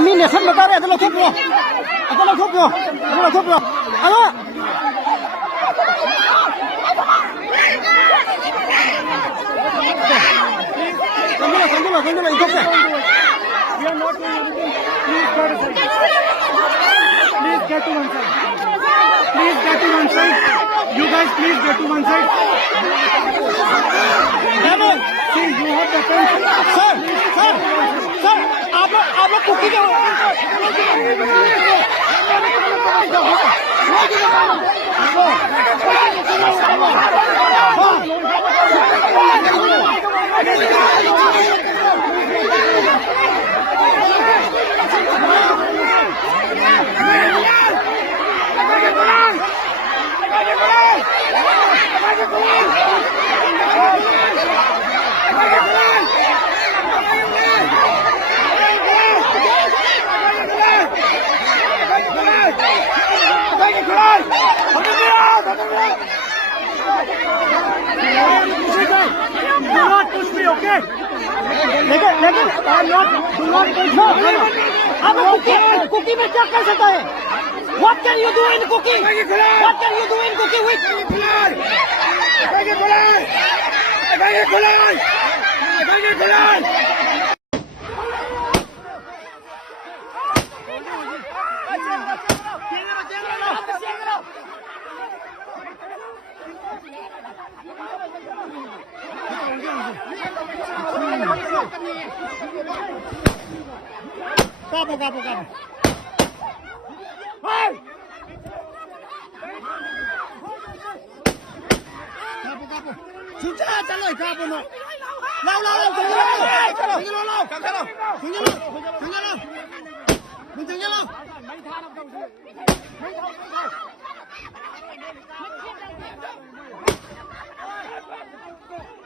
mi nè sắp nó ta đây cái nó thúc vô cái nó thúc vô cái nó thúc vô alo không như là thúc này We are not doing anything. Please get to one side. Please get to one side. You guys, please get to one side. See, you have the attention. Sir, आप लोग cookie के Do not push me, okay? लेकिन Do not push me. अब cookie में क्या कर सकता है What can you do in cooking? What can you do in cooking with? Kapo. Hey! Kapo. Sudah, chalo, kapo no. Lau.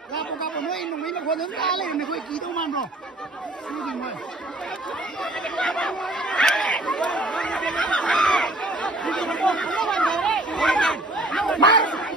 Kapo, mấy nó có đứng ra lên, mày có ký đâu mà rồi. Chưa gì mày. Bye.